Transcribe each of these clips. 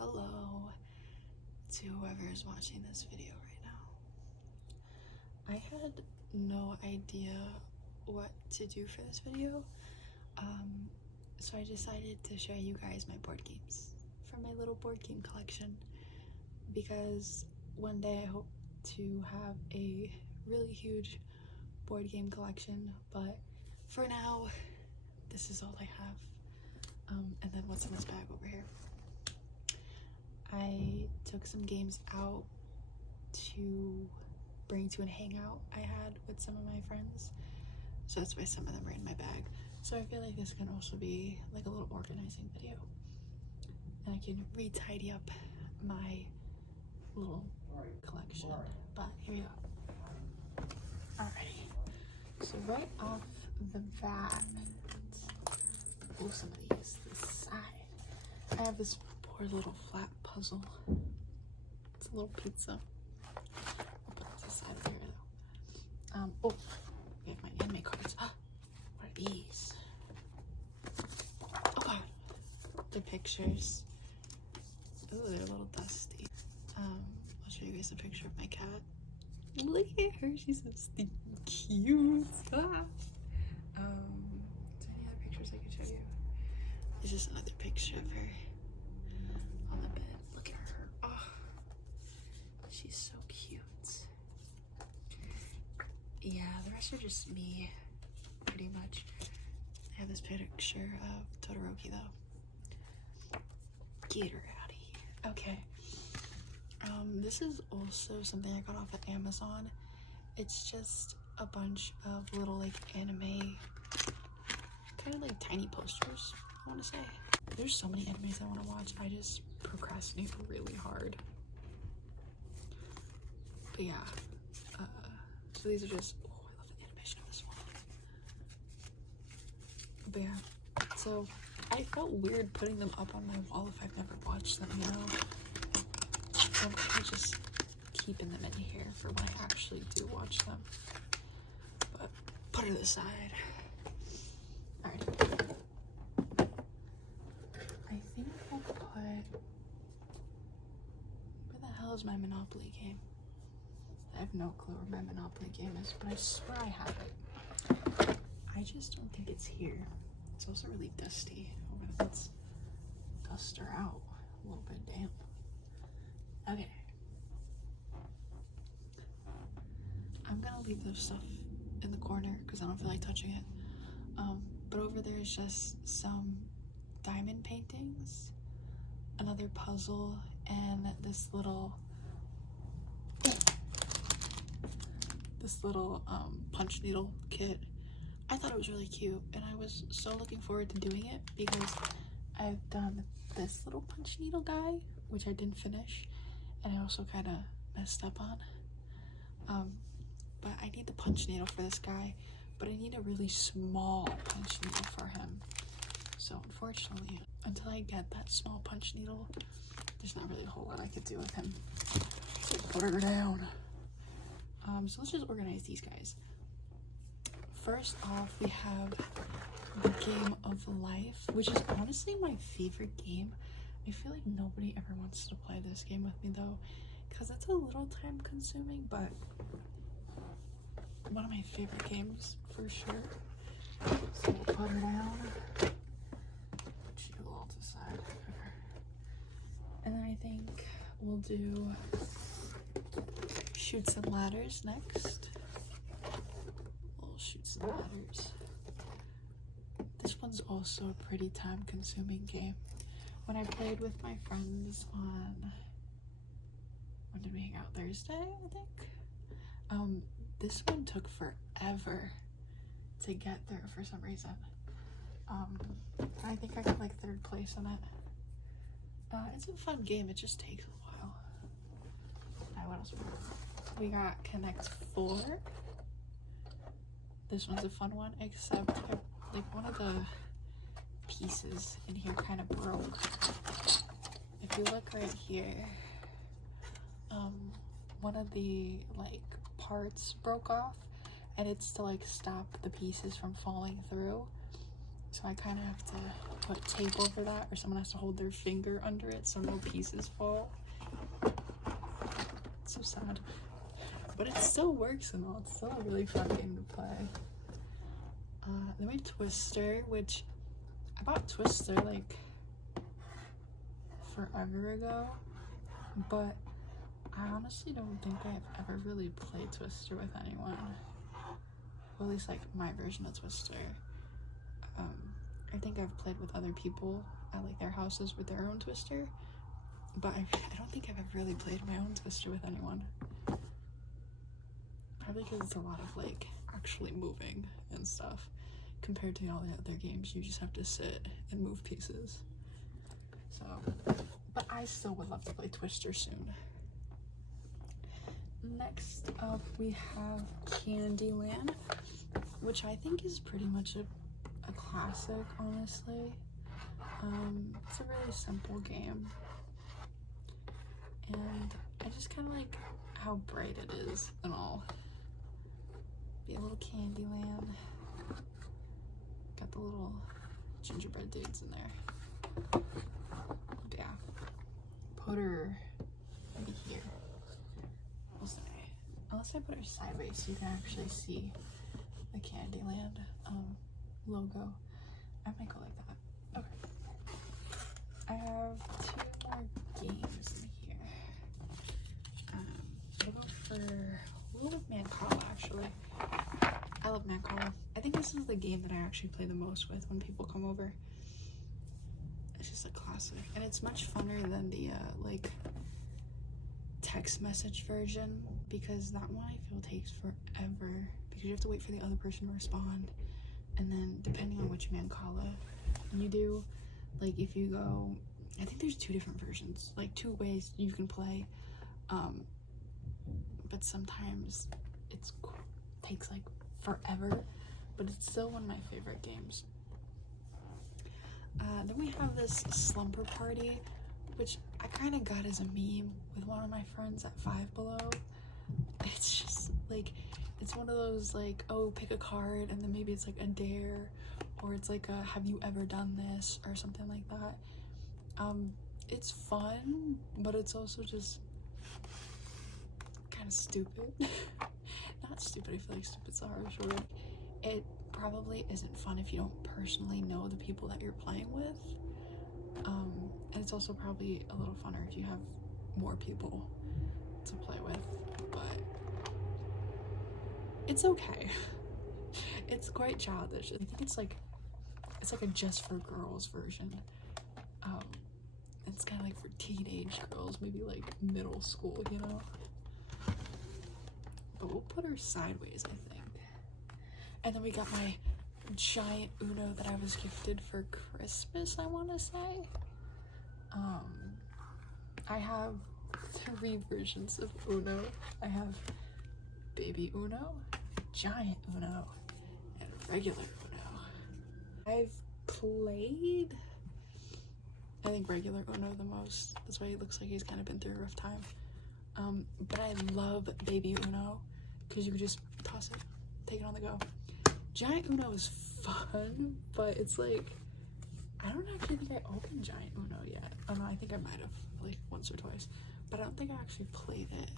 hello to whoever is watching this video right now. I had no idea what to do for this video, so I decided to show you guys my board games from my little board game collection, because one day I hope to have a really huge board game collection, but for now this is all I have. And then what's in this bag over here? I took some games out to bring to a hangout I had with some of my friends, so that's why some of them are in my bag. So I feel like this can also be like a little organizing video, and I can re-tidy up my little collection. But here we go. Alrighty, so right off the bat, oh, somebody used this side. I have this poor little flat puzzle. It's a little pizza. I'll put this aside over here though. Oh, we have my anime cards. What are these? Oh god, they're pictures. Oh, they're a little dusty. I'll show you guys a picture of my cat. Look at her, she's so stinky cute. So any other pictures I can show you? There's just another picture of her on the bed. Look at her. Oh, she's so cute. Yeah, the rest are just me, pretty much. I have this picture of Todoroki though. Get her out of here. Okay. This is also something I got off at Amazon. It's just a bunch of little like anime, kind of like tiny posters, I want to say. There's so many animes I want to watch. I just procrastinate really hard. But yeah, so these are just, oh, I love the animation of this one. But yeah, so I felt weird putting them up on my wall if I've never watched them, you know? So I'm just keeping them in here for when I actually do watch them. But put it aside. Alright. I think I'll put, where the hell is my Monopoly game? I have no clue where my Monopoly game is, but I swear I have it. I just don't think it's here. It's also really dusty. Let's dust her out. A little bit damp. Okay. I'm gonna leave this stuff in the corner because I don't feel like touching it. But over there is just some diamond paintings, another puzzle, and this little punch needle kit. I thought it was really cute, and I was so looking forward to doing it because I've done this little punch needle guy, which I didn't finish, and I also kind of messed up on. But I need the punch needle for this guy, but I need a really small punch needle for him. So unfortunately, until I get that small punch needle, there's not really a whole lot I could do with him. So put her down. So let's just organize these guys. First off, we have the Game of Life, which is honestly my favorite game. I feel like nobody ever wants to play this game with me though, because it's a little time consuming, but one of my favorite games for sure. So we'll put her down. Put you a little to the side. And then I think we'll do Chutes and Ladders next. We'll Chutes and Ladders. This one's also a pretty time consuming game. When I played with my friends on, when did we hang out? Thursday, I think? This one took forever to get through for some reason. I think I got like 3rd place in it. It's a fun game, it just takes a while. Alright, what else we got? Connect 4. This one's a fun one, except like one of the pieces in here kind of broke. If you look right here, one of the like parts broke off, and it's to like stop the pieces from falling through. So I kind of have to put tape over that, or someone has to hold their finger under it so no pieces fall. It's so sad. But it still works and all. It's still a really fun game to play. Then we have Twister, which I bought Twister like forever ago, but I honestly don't think I've ever really played Twister with anyone. Or at least like my version of Twister. I think I've played with other people at like their houses with their own Twister, but I don't think I've ever really played my own Twister with anyone. Probably because it's a lot of like actually moving and stuff compared to all the other games. You just have to sit and move pieces. So, but I still would love to play Twister soon. Next up we have Candyland, which I think is pretty much a classic, honestly. It's a really simple game, and I just kind of like how bright it is and all. Be a little Candyland. Got the little gingerbread dudes in there. Yeah. Put her maybe here. Unless I put her sideways so you can actually see the Candyland logo. I might go like that. Okay. I have 2 more games in here. I'll go for Mancala, actually. I love Mancala. I think this is the game that I actually play the most with when people come over. It's just a classic. And it's much funner than the like text message version, because that one I feel takes forever because you have to wait for the other person to respond, and then depending on which Mancala you do, like if you go, I think there's 2 different versions, like 2 ways you can play, but sometimes it takes like forever, but it's still one of my favorite games. Then we have this Slumber Party, which I kind of got as a meme with one of my friends at Five Below. It's just like, it's one of those like, oh, pick a card, and then maybe it's like a dare, or it's like a have you ever done this, or something like that. It's fun, but it's also just kind of stupid. Not stupid, I feel like stupid's a harsh word. It probably isn't fun if you don't personally know the people that you're playing with. And it's also probably a little funner if you have more people to play with, but it's okay. It's quite childish. I think it's like a just for girls version. It's kind of like for teenage girls, maybe like middle school, you know? But we'll put her sideways, I think. And then we got my giant Uno that I was gifted for Christmas, I want to say. I have 3 versions of Uno. I have baby Uno, giant Uno, and regular Uno. I've played, I think, regular Uno the most. That's why he looks like he's kind of been through a rough time. But I love baby Uno because you can just toss it, take it on the go. Giant Uno is fun, but it's like, I don't actually think I opened Giant Uno yet. I don't know, I think I might have like once or twice, but I don't think I actually played it.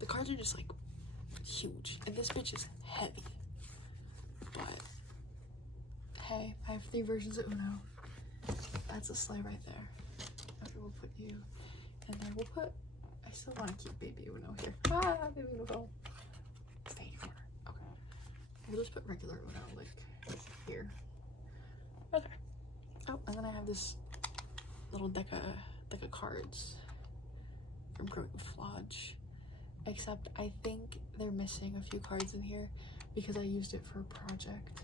The cards are just like huge, and this bitch is heavy. But hey, I have 3 versions of Uno. That's a sleigh right there. Okay, we'll put you, and then we'll put, I still want to keep baby Uno here. Ah, baby Uno. Stay in your corner. Okay. We'll just put regular Uno like here. Okay. Oh, and then I have this little deck of cards from Growing Flodge. Except I think they're missing a few cards in here because I used it for a project.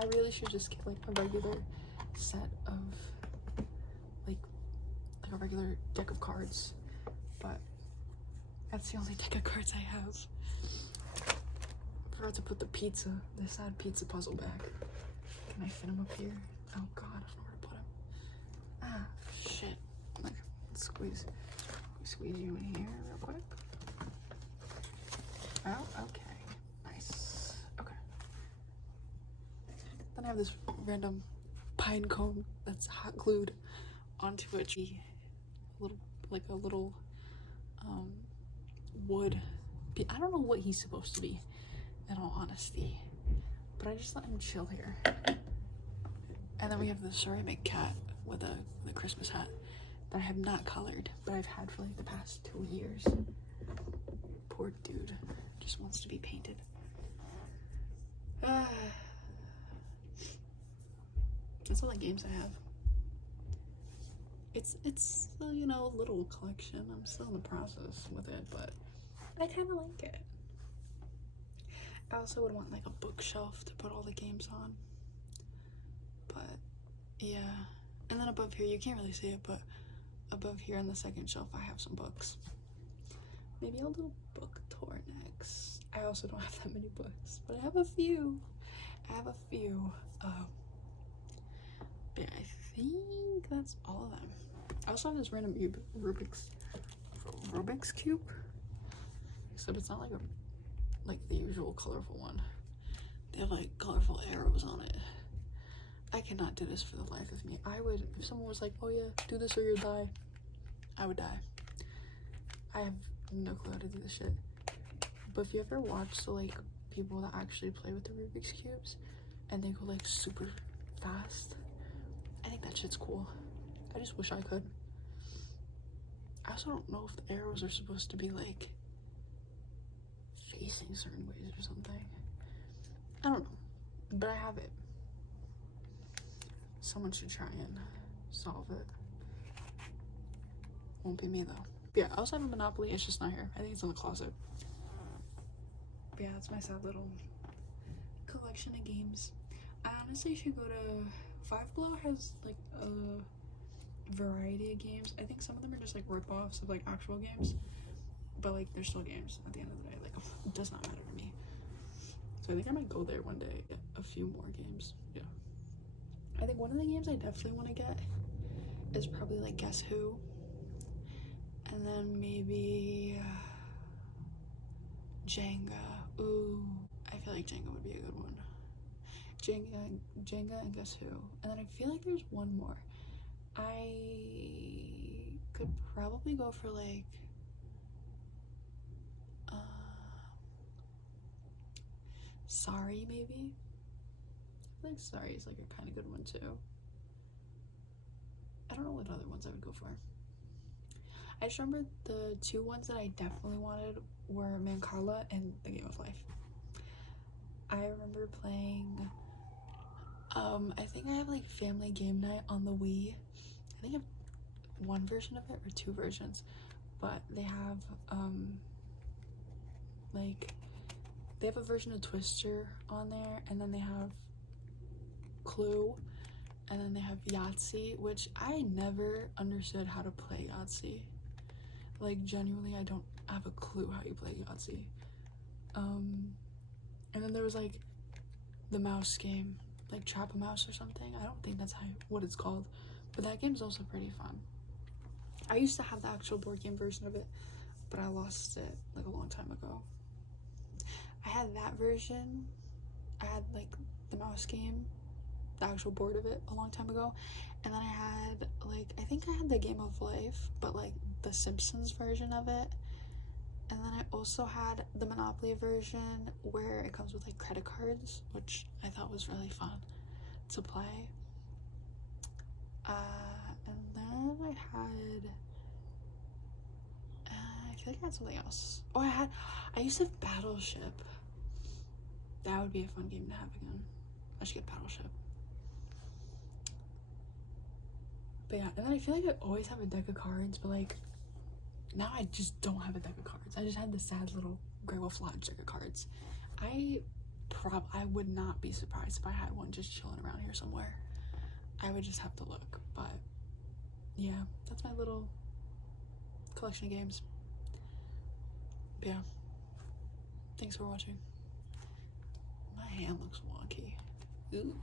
I really should just get like a regular set of like a regular deck of cards, but that's the only deck of cards I have. Forgot to put the sad pizza puzzle back. Can I fit him up here? Oh god, I don't know where to put him. Ah, shit. Like, let's squeeze you in here real quick. Oh, okay. Nice. Okay. Then I have this random pine cone that's hot glued onto a tree. A little wood. I don't know what he's supposed to be, in all honesty. But I just let him chill here. And then we have the ceramic cat with the Christmas hat that I have not colored, but I've had for like the past 2 years. Poor dude. Just wants to be painted. That's all the games I have. It's still, you know, a little collection. I'm still in the process with it, but I kind of like it. I also would want like a bookshelf to put all the games on. But yeah. And then above here, you can't really see it, but above here on the second shelf, I have some books. Maybe I'll do a book tour next. I also don't have that many books, but I have a few. But I think that's all of them. I also have this random Rubik's Cube. Except it's not like the usual colorful one. They have like colorful arrows on it. I cannot do this for the life of me. I would, if someone was like, oh yeah, do this or you'll die, I would die. I have no clue how to do this shit. But if you ever watch the like people that actually play with the Rubik's Cubes and they go like super fast, I think that shit's cool. I just wish I could. I also don't know if the arrows are supposed to be like facing certain ways or something. I don't know, but I have it. Someone should try and solve it. Won't be me though. But yeah, I also have a Monopoly, it's just not here. I think it's in the closet. But yeah, that's my sad little collection of games. I honestly should go to Five Below. Has like a variety of games. I think some of them are just like rip-offs of like actual games, but like they're still games at the end of the day. Like it does not matter to me. So I think I might go there one day, get a few more games. Yeah, I think one of the games I definitely want to get is probably like Guess Who, and then maybe Jenga. Ooh, I feel like Jenga would be a good one. Jenga and Guess Who. And then I feel like there's one more. I could probably go for like Sorry, maybe. I feel like Sorry is like a kind of good one too. I don't know what other ones I would go for. I just remember the two ones that I definitely wanted were Mancala and The Game of Life. I remember playing I think I have like Family Game Night on the Wii. I think I have one version of it or two versions, but they have like they have a version of Twister on there, and then they have Clue, and then they have Yahtzee, which I never understood how to play Yahtzee. Like genuinely, I don't have a clue how you play Yahtzee. And then there was like the mouse game, like Trap a Mouse or something. I don't think that's what it's called, but that game's also pretty fun. I used to have the actual board game version of it, but I lost it like a long time ago. I had that version. I had like the mouse game, the actual board of it a long time ago, and then I had like, I think I had the Game of Life, but like the Simpsons version of it. And then I also had the Monopoly version where it comes with like credit cards, which I thought was really fun to play. And then I had I feel like I had something else. Oh, I used to have Battleship. That would be a fun game to have again. I should get Battleship. But yeah, and then I feel like I always have a deck of cards, but like now I just don't have a deck of cards. I just had this sad little Grey Wolf Lodge deck of cards. I would not be surprised if I had one just chilling around here somewhere. I would just have to look, but yeah, that's my little collection of games. But yeah, thanks for watching. My hand looks wonky. Ooh.